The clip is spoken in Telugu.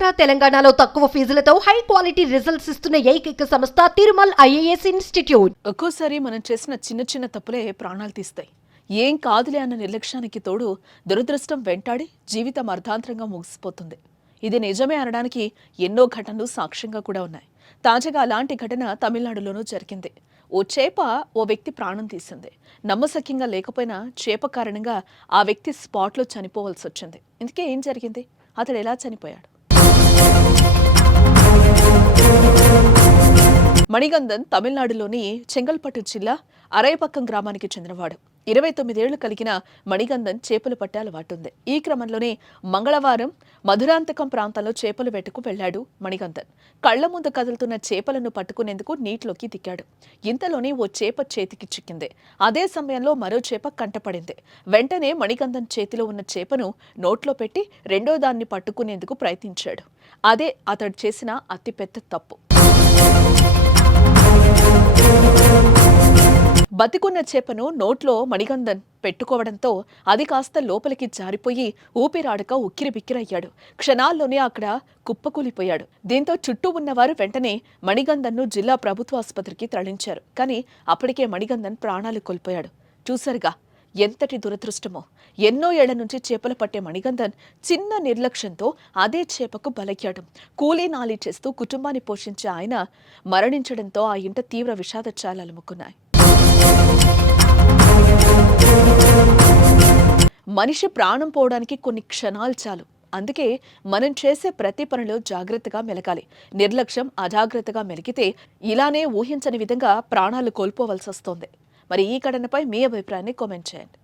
ఆంధ్ర తెలంగాణలో తక్కువ ఫీజులతో హై క్వాలిటీ రిజల్ట్స్ ఇస్తున్న ఏకైక సంస్థ తిరుమల్ ఐఏఎస్ ఇన్స్టిట్యూట్. ఒక్కోసారి మనం చేసిన చిన్న చిన్న తప్పులే ప్రాణాలు తీస్తాయి. ఏం కాదులే అన్న నిర్లక్ష్యానికి తోడు దురదృష్టం వెంటాడి జీవితం అర్ధాంతరంగా ముగిసిపోతుంది. ఇది నిజమే అనడానికి ఎన్నో ఘటనలు సాక్ష్యంగా కూడా ఉన్నాయి. తాజాగా అలాంటి ఘటన తమిళనాడులోనూ జరిగింది. ఓ చేప ఓ వ్యక్తి ప్రాణం తీసింది. నమ్మశక్యంగా లేకపోయినా చేప కారణంగా ఆ వ్యక్తి స్పాట్లో చనిపోవాల్సి వచ్చింది. ఇందుకే ఏం జరిగింది? అతడు ఎలా చనిపోయాడు? మణిగంధన్ తమిళనాడులోని చెంగల్పట్టు జిల్లా అరైపక్కం గ్రామానికి చెందినవాడు. 29 ఏళ్లు కలిగిన మణిగంధన్ చేపలు పట్టే అలవాటుంది. ఈ క్రమంలోనే మంగళవారం మధురాంతకం ప్రాంతంలో చేపలు వేటకు వెళ్లాడు మణిగంధన్. కళ్ల ముందు కదులుతున్న చేపలను పట్టుకునేందుకు నీటిలోకి దిగాడు. ఇంతలోనే ఓ చేప చేతికి చిక్కింది. అదే సమయంలో మరో చేప కంటపడింది. వెంటనే మణిగంధన్ చేతిలో ఉన్న చేపను నోట్లో పెట్టి రెండో దాన్ని పట్టుకునేందుకు ప్రయత్నించాడు. అదే అతడు చేసిన అతిపెద్ద తప్పు. బతికున్న చేపను నోట్లో మణిగంధన్ పెట్టుకోవడంతో అది కాస్త లోపలికి జారిపోయి ఊపిరాడక ఉక్కిరిబిక్కిరయ్యాడు. క్షణాల్లోనే అక్కడ కుప్పకూలిపోయాడు. దీంతో చుట్టూ ఉన్నవారు వెంటనే మణిగంధన్ను జిల్లా ప్రభుత్వ ఆసుపత్రికి తరలించారు. కానీ అప్పటికే మణిగంధన్ ప్రాణాలు కోల్పోయాడు. చూసారుగా ఎంతటి దురదృష్టమో. ఎన్నో ఏళ్ల నుంచి చేపలు పట్టే మణిగంధన్ చిన్న నిర్లక్ష్యంతో అదే చేపకు బలయ్యాడు. కూలీ నాలి చేస్తూ కుటుంబాన్ని పోషించే ఆయన మరణించడంతో ఆ ఇంట తీవ్ర విషాద ఛాయలు అలుముకున్నాయి. మనిషి ప్రాణం పోవడానికి కొన్ని క్షణాలు చాలు. అందుకే మనం చేసే ప్రతి పనిలో జాగ్రత్తగా మెలగాలి. నిర్లక్ష్యం, అజాగ్రత్తగా మెలిగితే ఇలానే ఊహించని విధంగా ప్రాణాలు కోల్పోవలసి వస్తోంది. మరి ఈ ఘటనపై మీ అభిప్రాయాన్ని కామెంట్ చేయండి.